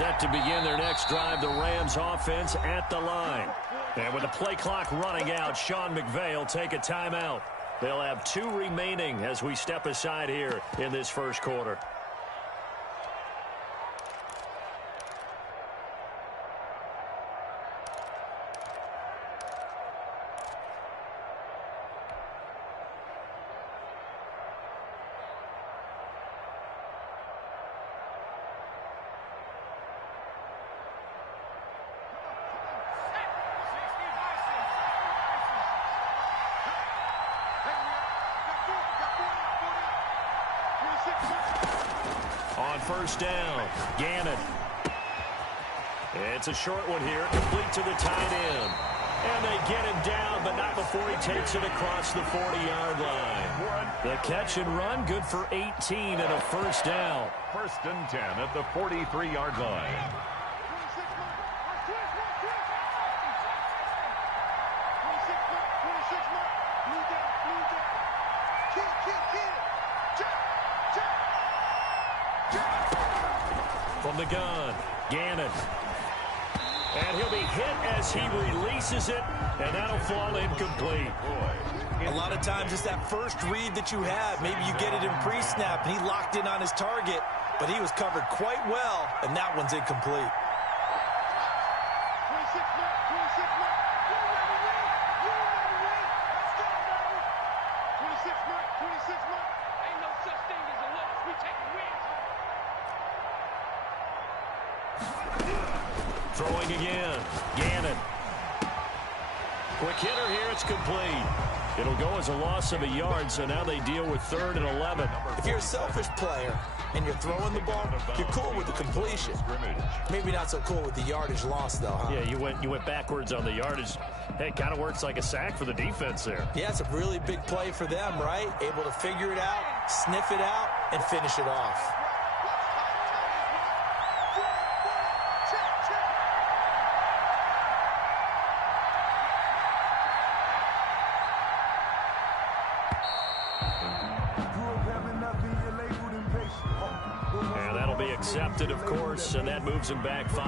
Set to begin their next drive, the Rams offense at the line. And with the play clock running out, Sean McVay will take a timeout. They'll have 2 remaining as we step aside here in this first quarter. On first down, Gannon. It's a short one here, complete to the tight end. And they get him down, but not before he takes it across the 40-yard line. The catch and run, good for 18 and a first down. 1st and 10 at the 43-yard line. From the gun, Gannon. And he'll be hit as he releases it, and that'll fall incomplete. A lot of times it's that first read that you have. Maybe you get it in pre-snap, and he locked in on his target, but he was covered quite well, and that one's incomplete. Throwing again, Gannon. Quick hitter here, it's complete. It'll go as a loss of a yard, so now they deal with 3rd and 11. If you're a selfish player and you're throwing the ball, you're cool with the completion. Maybe not so cool with the yardage loss, though, huh? Yeah, you went backwards on the yardage. Hey, it kind of works like a sack for the defense there. Yeah, it's a really big play for them, right? Able to figure it out, sniff it out, and finish it off. And that'll be accepted, of course, and that moves him back 5.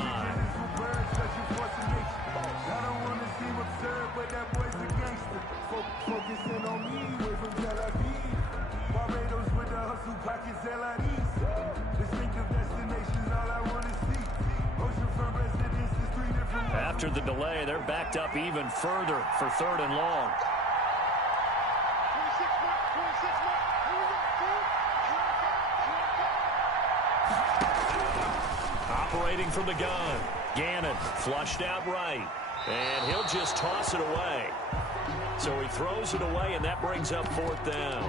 After the delay, they're backed up even further for 3rd and long. Operating from the gun, Gannon flushed out right, and he'll just toss it away. So he throws it away, and that brings up 4th down.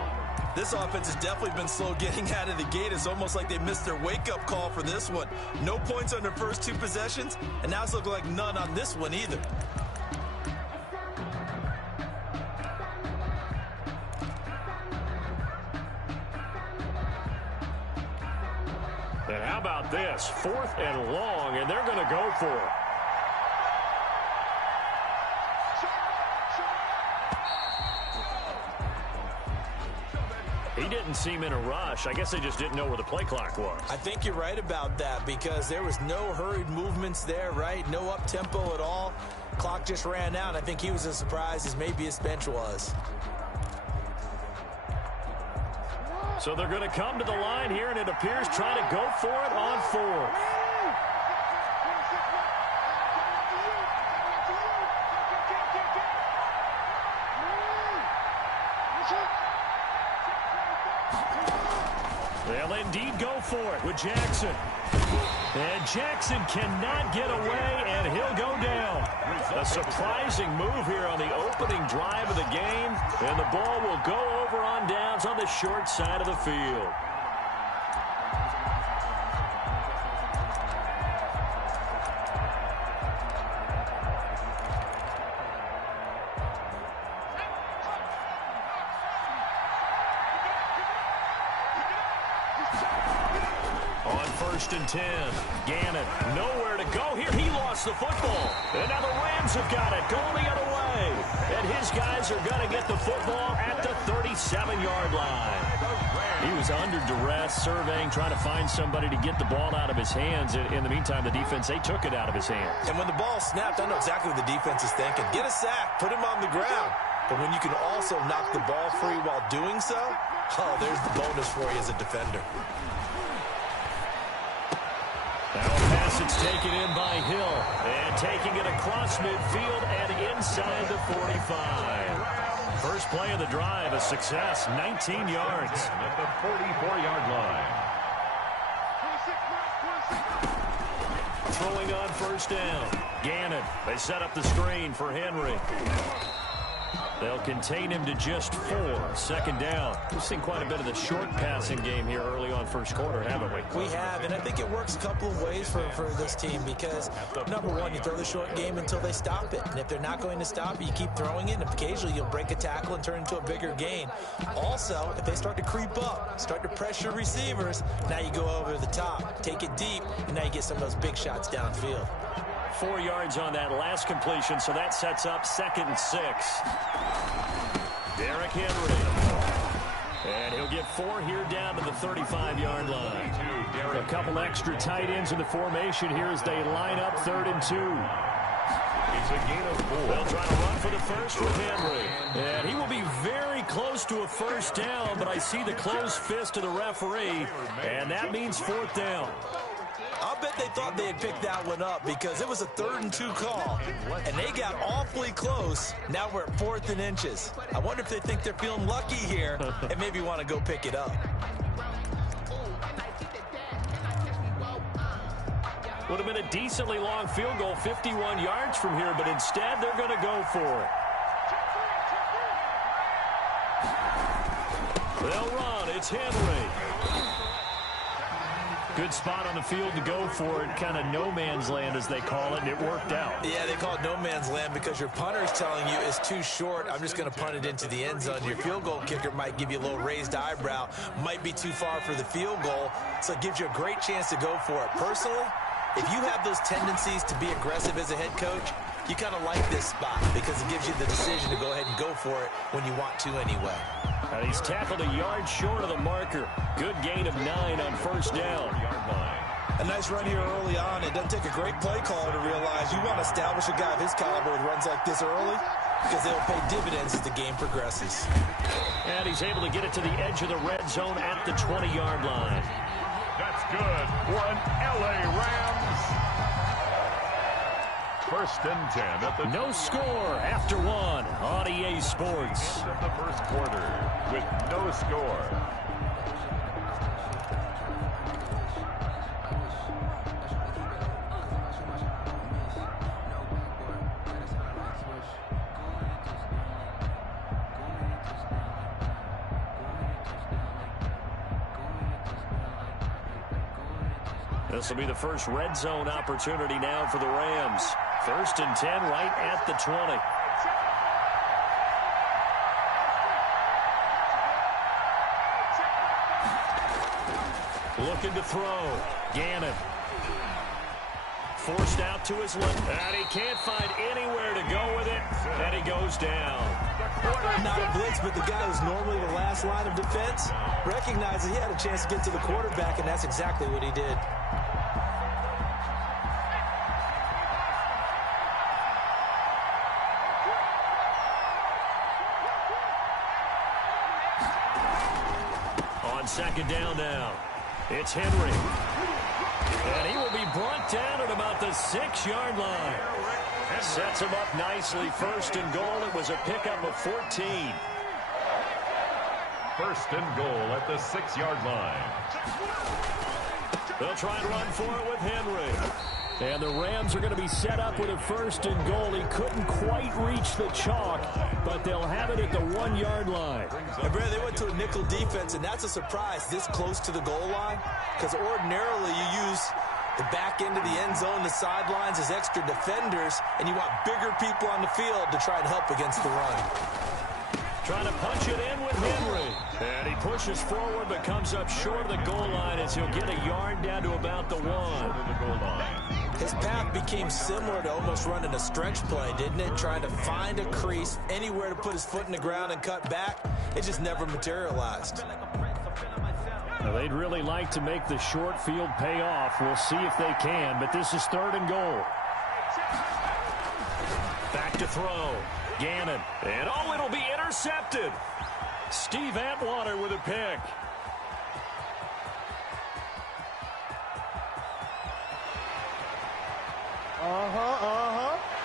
This offense has definitely been slow getting out of the gate. It's almost like they missed their wake-up call for this one. No points on their first 2 possessions, and now it's looking like none on this one either. And how about this? 4th and long, and they're going to go for it. He didn't seem in a rush. I guess they just didn't know where the play clock was. I think you're right about that because there was no hurried movements there, right? No up-tempo at all. Clock just ran out. I think he was as surprised as maybe his bench was. So they're going to come to the line here, and it appears trying to go for it on 4th. They'll indeed go for it with Jackson. And Jackson cannot get away, and he'll go down. A surprising move here on the opening drive of the game, and the ball will go over on downs on the short side of the field. On 1st and 10, Gannon, nowhere to go here. He lost the football. And now the Rams have got it, going the other way. And his guys are going to get the football at the 37-yard line. He was under duress, surveying, trying to find somebody to get the ball out of his hands. In the meantime, the defense, they took it out of his hands. And when the ball snapped, I know exactly what the defense is thinking. Get a sack, put him on the ground. But when you can also knock the ball free while doing so, oh, there's the bonus for you as a defender. Now a pass that's taken in by Hill. And taking it across midfield and inside the 45. First play of the drive, a success, 19 yards. At the 44-yard line. Throwing on first down. Gannon, they set up the screen for Henry. They'll contain him to just 4. Second down. We've seen quite a bit of the short passing game here early on first quarter, haven't we? We have, and I think it works a couple of ways for this team because, number one, you throw the short game until they stop it. And if they're not going to stop it, you keep throwing it, and occasionally you'll break a tackle and turn into a bigger gain. Also, if they start to creep up, start to pressure receivers, now you go over the top, take it deep, and now you get some of those big shots downfield. 4 yards on that last completion, so that sets up 2nd and 6. Derrick Henry. And he'll get 4 here down to the 35-yard line. A couple extra tight ends in the formation here as they line up 3rd and 2. It's a gain of 4. They'll try to run for the first with Henry. And he will be very close to a first down, but I see the closed fist of the referee, and that means 4th down. I'll bet they thought they had picked that one up because it was a 3rd and 2 call, and they got awfully close. Now we're at 4th and inches. I wonder if they think they're feeling lucky here and maybe want to go pick it up. Would have been a decently long field goal, 51 yards from here, but instead they're going to go for it. They'll run. It's Henry. Good spot on the field to go for it, kind of no man's land as they call it, and it worked out. Yeah, they call it no man's land because your punter's telling you it's too short. I'm just going to punt it into the end zone. Your field goal kicker might give you a little raised eyebrow, might be too far for the field goal, so it gives you a great chance to go for it. Personally, if you have those tendencies to be aggressive as a head coach, you kind of like this spot because it gives you the decision to go ahead and go for it when you want to anyway. And he's tackled a yard short of the marker. Good gain of 9 on first down. A nice run here early on. It doesn't take a great play caller to realize you want to establish a guy of his caliber with runs like this early because they'll pay dividends as the game progresses. And he's able to get it to the edge of the red zone at the 20-yard line. That's good for an LA Rams. 1st and 10 at the no score after 1 on EA Sports. End of the first quarter with no score. This will be the first red zone opportunity now for the Rams. 1st and 10 right at the 20. Looking to throw. Gannon. Forced out to his left. And he can't find anywhere to go with it. And he goes down. Not a blitz, but the guy who's normally the last line of defense recognizes he had a chance to get to the quarterback, and that's exactly what he did. On 2nd down now, it's Henry. And he will be brought down at about the 6-yard line. Sets him up nicely. 1st and goal. It was a pickup of 14. 1st and goal at the 6-yard line. They'll try and run for it with Henry. And the Rams are going to be set up with a 1st and goal. He couldn't quite reach the chalk, but they'll have it at the 1-yard line. And Brad, they went to a nickel defense, and that's a surprise this close to the goal line because ordinarily you use the back end of the end zone, the sidelines as extra defenders, and you want bigger people on the field to try and help against the run. Trying to punch it in with Henry. And he pushes forward but comes up short of the goal line as he'll get a yard down to about the 1. His path became similar to almost running a stretch play, didn't it? Trying to find a crease, anywhere to put his foot in the ground and cut back. It just never materialized. Well, they'd really like to make the short field pay off. We'll see if they can, but this is 3rd and goal. Back to throw. Gannon. And, oh, it'll be intercepted. Steve Atwater with a pick.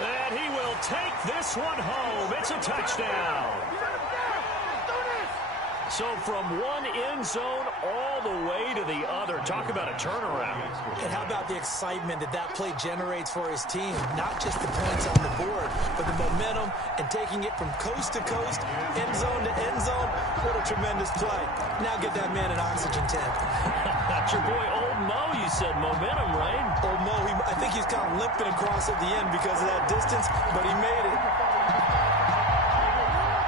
And he will take this one home. It's a touchdown. So from one end zone all the way to the other. Talk about a turnaround. And how about the excitement that play generates for his team? Not just the points on the board, but the momentum and taking it from coast to coast, end zone to end zone. What a tremendous play. Now get that man an oxygen tank. That's your boy Old Mo. You said momentum, right? Old Mo, I think he's kind of limping across at the end because of that distance, but he made it.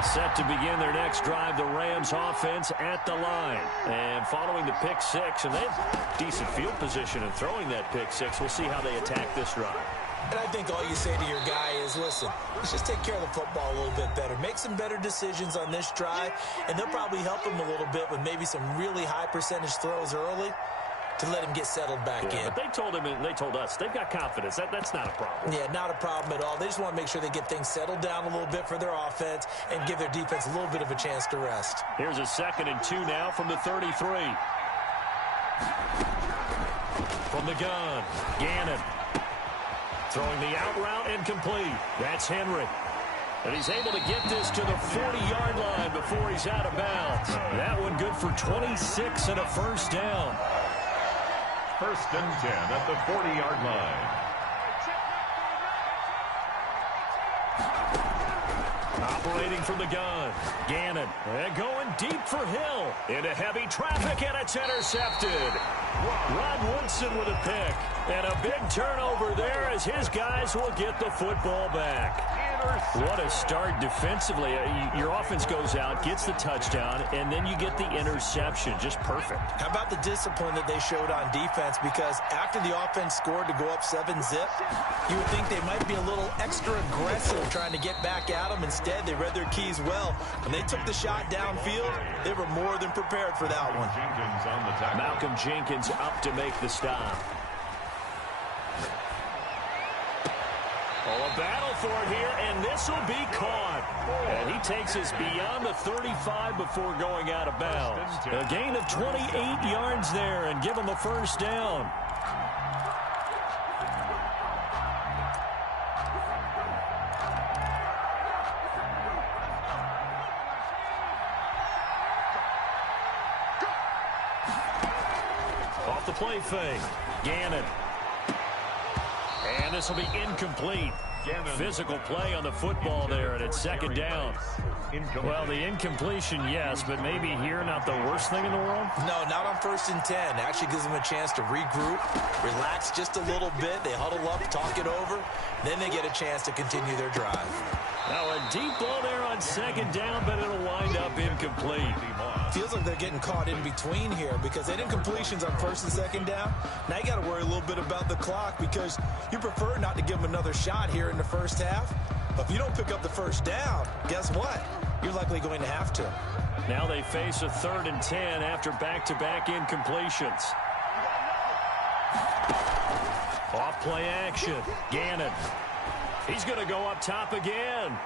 Set to begin their next drive, the Rams offense at the line. And following the pick six, and they have decent field position in throwing that pick six. We'll see how they attack this drive. And I think all you say to your guy is, listen, let's just take care of the football a little bit better. Make some better decisions on this drive, and they'll probably help him a little bit with maybe some really high percentage throws early to let him get settled back in. But they told him and they told us they've got confidence. That's not a problem. Yeah, not a problem at all. They just want to make sure they get things settled down a little bit for their offense and give their defense a little bit of a chance to rest. Here's a 2nd and 2 now from the 33. From the gun, Gannon. Throwing the out route incomplete. That's Henry. And he's able to get this to the 40-yard line before he's out of bounds. That one good for 26 and a first down. 1st and 10 at the 40-yard line. Operating from the gun, Gannon. And going deep for Hill. Into heavy traffic, and it's intercepted. Rod Woodson with a pick. And a big turnover there as his guys will get the football back. What a start defensively. Your offense goes out, gets the touchdown, and then you get the interception. Just perfect. How about the discipline that they showed on defense? Because after the offense scored to go up 7-zip, you would think they might be a little extra aggressive trying to get back at them. Instead, they read their keys well. When they took the shot downfield, they were more than prepared for that one. Malcolm Jenkins up to make the stop. Oh, a battle for it here, and this will be caught. And he takes us beyond the 35 before going out of bounds. A gain of 28 yards there and give him a first down. Off the play fake, Gannon. And this will be incomplete. Physical play on the football there, and it's 2nd down. Well, the incompletion, yes, but maybe here not the worst thing in the world? No, not on 1st and 10. Actually gives them a chance to regroup, relax just a little bit. They huddle up, talk it over. Then they get a chance to continue their drive. Now a deep ball there on 2nd down, but it'll wind up incomplete. Feels like they're getting caught in between here because they did incompletions on 1st and 2nd down. Now you got to worry a little bit about the clock because you prefer not to give them another shot here in the first half. But if you don't pick up the first down, guess what? You're likely going to have to. Now they face a 3rd and 10 after back-to-back incompletions. Off play action. Gannon. He's going to go up top again.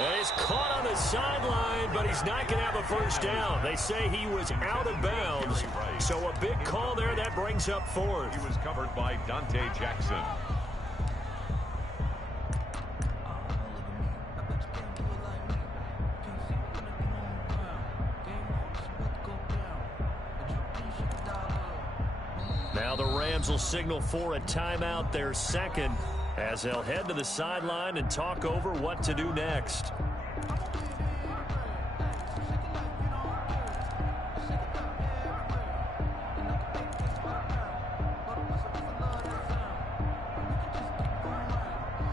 And he's caught on the sideline, but he's not going to have a first down. They say he was out of bounds. So a big call there that brings up 4th. He was covered by Dante Jackson. Now the Rams will signal for a timeout, their 2nd, as they'll head to the sideline and talk over what to do next.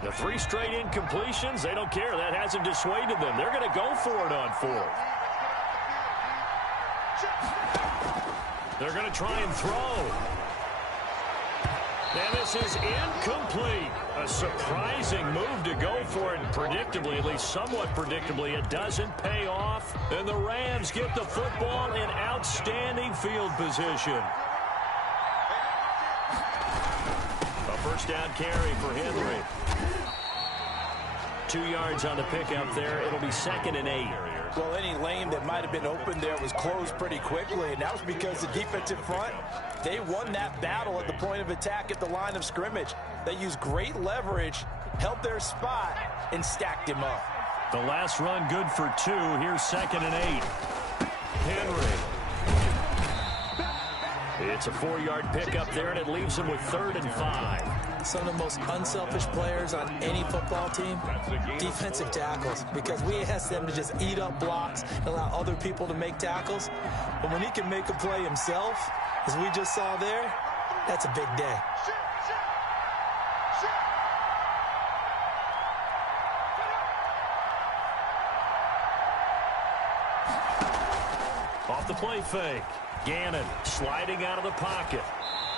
The 3 straight incompletions, they don't care. That hasn't dissuaded them. They're going to go for it on 4th. They're going to try and throw. And this is incomplete. A surprising move to go for it. Predictably, at least somewhat predictably, it doesn't pay off. And the Rams get the football in outstanding field position. A first down carry for Henry. 2 yards on the pickup there. It'll be 2nd and 8. Well, any lane that might have been open there was closed pretty quickly, and that was because the defensive front, they won that battle at the point of attack at the line of scrimmage. They used great leverage, held their spot, and stacked him up. The last run good for 2. Here's 2nd and 8. Henry. It's a 4-yard pickup there, and it leaves him with 3rd and 5. Some of the most unselfish players on any football team, defensive tackles, because we ask them to just eat up blocks and allow other people to make tackles. But when he can make a play himself, as we just saw there, that's a big day. Off the play fake. Gannon sliding out of the pocket.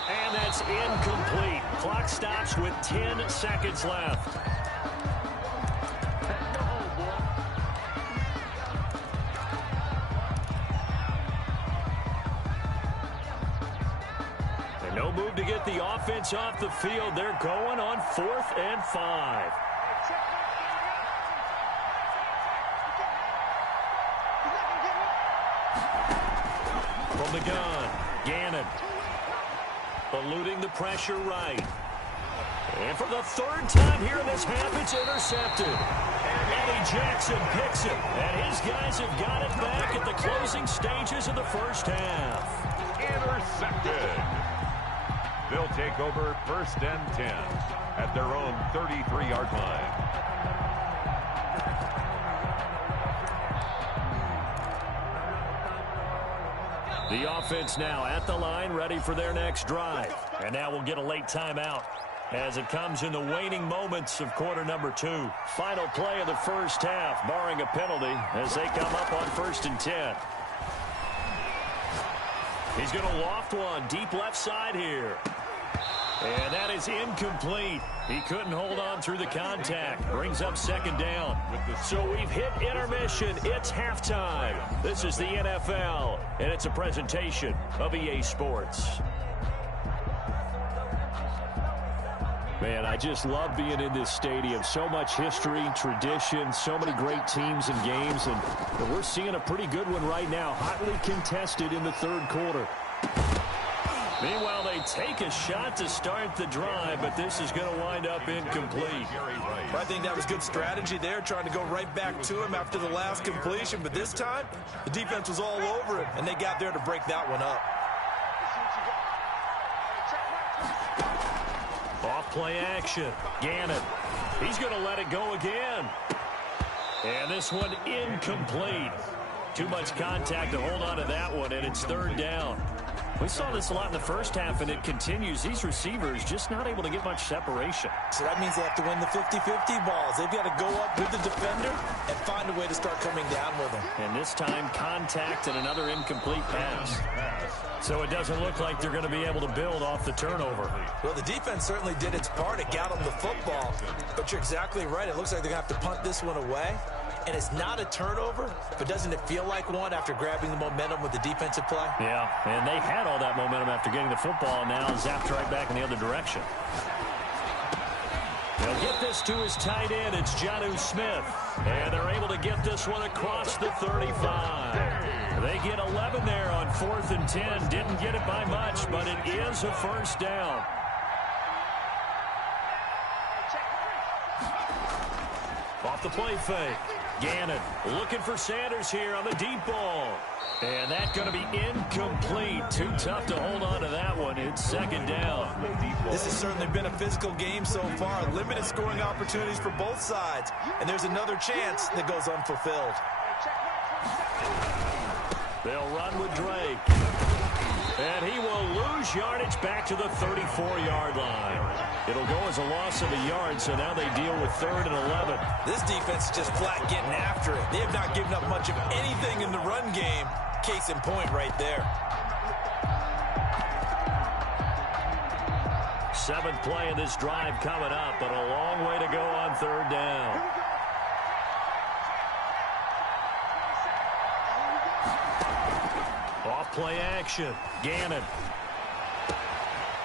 And that's incomplete. Clock stops with 10 seconds left. And no move to get the offense off the field. They're going on 4th and 5. From the gun, Gannon. Eluding the pressure right. And for the 3rd time here in this half, it's intercepted. Eddie Jackson picks it. And his guys have got it back at the closing stages of the first half. Intercepted. They'll take over 1st and 10 at their own 33-yard line. The offense now at the line, ready for their next drive. And now we'll get a late timeout as it comes in the waning moments of quarter number 2. Final play of the first half, barring a penalty, as they come up on 1st and 10. He's going to loft one deep left side here. And that is incomplete. He couldn't hold on through the contact. Brings up 2nd down. So we've hit intermission. It's halftime. This is the NFL, and it's a presentation of EA Sports. Man, I just love being in this stadium. So much history, tradition, so many great teams and games, and we're seeing a pretty good one right now. Hotly contested in the 3rd quarter. Meanwhile, they take a shot to start the drive, but this is going to wind up incomplete. I think that was good strategy there, trying to go right back to him after the last completion. But this time, the defense was all over him, and they got there to break that one up. Off play action. Gannon. He's going to let it go again. And this one incomplete. Too much contact to hold on to that one, and it's 3rd down. We saw this a lot in the first half, and it continues. These receivers just not able to get much separation. So that means they have to win the 50-50 balls. They've got to go up with the defender and find a way to start coming down with them. And this time, contact and another incomplete pass. So it doesn't look like they're going to be able to build off the turnover. Well, the defense certainly did its part. It got them the football. But you're exactly right. It looks like they're going to have to punt this one away. And it's not a turnover, but doesn't it feel like one after grabbing the momentum with the defensive play? Yeah, and they had all that momentum after getting the football, and now zapped right back in the other direction. They'll get this to his tight end. It's Jonnu Smith. And they're able to get this one across the 35. They get 11 there on 4th and 10. Didn't get it by much, but it is a first down. Off the play fake. Gannon looking for Sanders here on the deep ball. And that's going to be incomplete. Too tough to hold on to that one. It's 2nd down. This has certainly been a physical game so far. Limited scoring opportunities for both sides. And there's another chance that goes unfulfilled. They'll run with Drake. And he will lose yardage back to the 34-yard line. It'll go as a loss of a yard, so now they deal with 3rd and 11. This defense is just flat getting after it. They have not given up much of anything in the run game. Case in point right there. Seventh play of this drive coming up, but a long way to go on third down. Off play action. Gannon.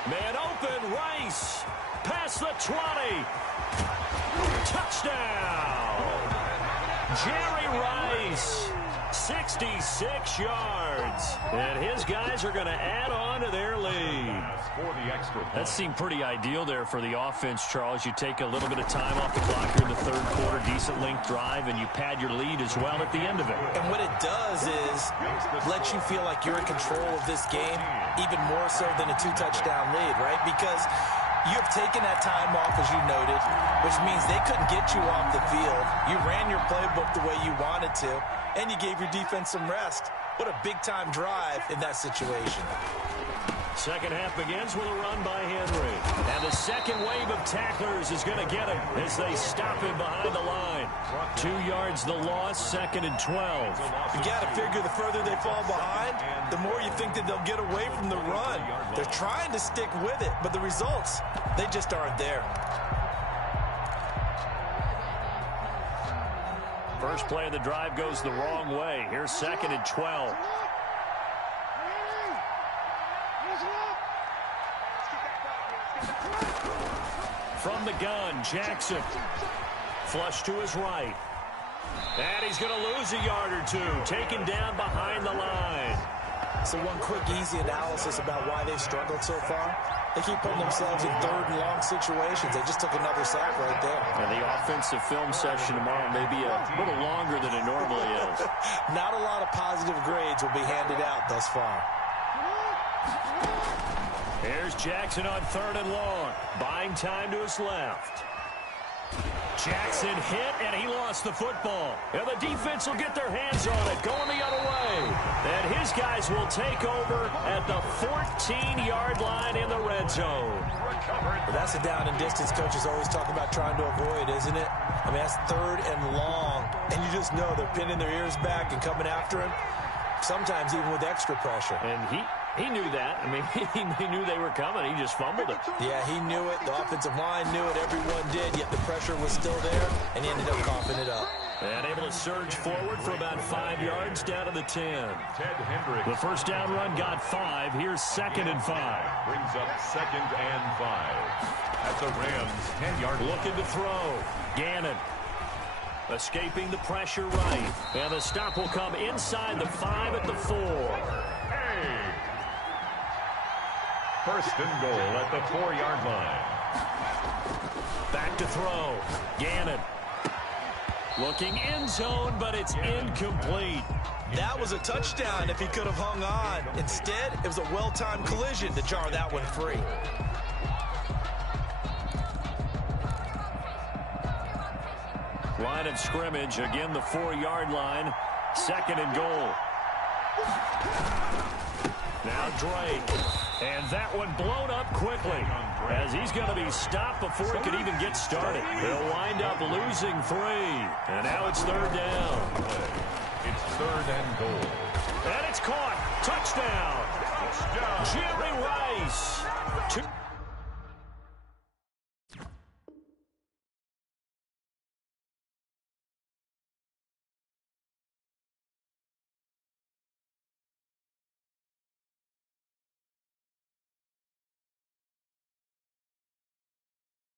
Man open. Rice. Past the 20. Touchdown. Jerry Rice. 66 yards. And his guys are going to add on to their lead. That seemed pretty ideal there for the offense, Charles. You take a little bit of time off the clock here in the third quarter, decent length drive, and you pad your lead as well at the end of it. And what it does is let you feel like you're in control of this game, even more so than a two-touchdown lead, right? Because you have taken that time off, as you noted, which means they couldn't get you off the field. You ran your playbook the way you wanted to, and you gave your defense some rest. What a big-time drive in that situation. Second half begins with a run by Henry. And the second wave of tacklers is going to get him as they stop him behind the line. 2 yards the loss, 2nd and 12. You got to figure the further they fall behind, the more you think that they'll get away from the run. They're trying to stick with it, but the results, they just aren't there. First play of the drive goes the wrong way. Here's 2nd and 12. From the gun, Jackson. Flush to his right. And he's going to lose a yard or two. Taken down behind the line. So one quick, easy analysis about why they've struggled so far. They keep putting themselves in third and long situations. They just took another sack right there. And the offensive film session tomorrow may be a little longer than it normally is. Not a lot of positive grades will be handed out thus far. Here's Jackson on 3rd and long. Buying time to his left. Jackson hit, and he lost the football. And the defense will get their hands on it, going the other way. And his guys will take over at the 14-yard line in the red zone. But that's a down and distance coaches always talk about trying to avoid, isn't it? I mean, that's 3rd and long. And you just know they're pinning their ears back and coming after him, sometimes even with extra pressure. And he knew that. I mean, he knew they were coming. He just fumbled it. Yeah, he knew it. The offensive line knew it. Everyone did, yet the pressure was still there, and he ended up coughing it up. And able to surge forward for about 5 yards down to the 10. The first down run got 5. Here's 2nd and 5. Brings up 2nd and 5. At the Rams' 10-yard line. Looking to throw. Gannon. Escaping the pressure right. And the stop will come inside the 5 at the 4. First and goal at the 4-yard line. Back to throw. Gannon. Looking end zone, but it's incomplete. That was a touchdown if he could have hung on. Instead, it was a well-timed collision to jar that one free. Line of scrimmage, again the 4-yard line. 2nd and goal. Now Drake. And that one blown up quickly as he's going to be stopped before he could even get started. He'll wind up losing 3. And now it's 3rd down. It's 3rd and goal. And it's caught. Touchdown. Jerry Rice.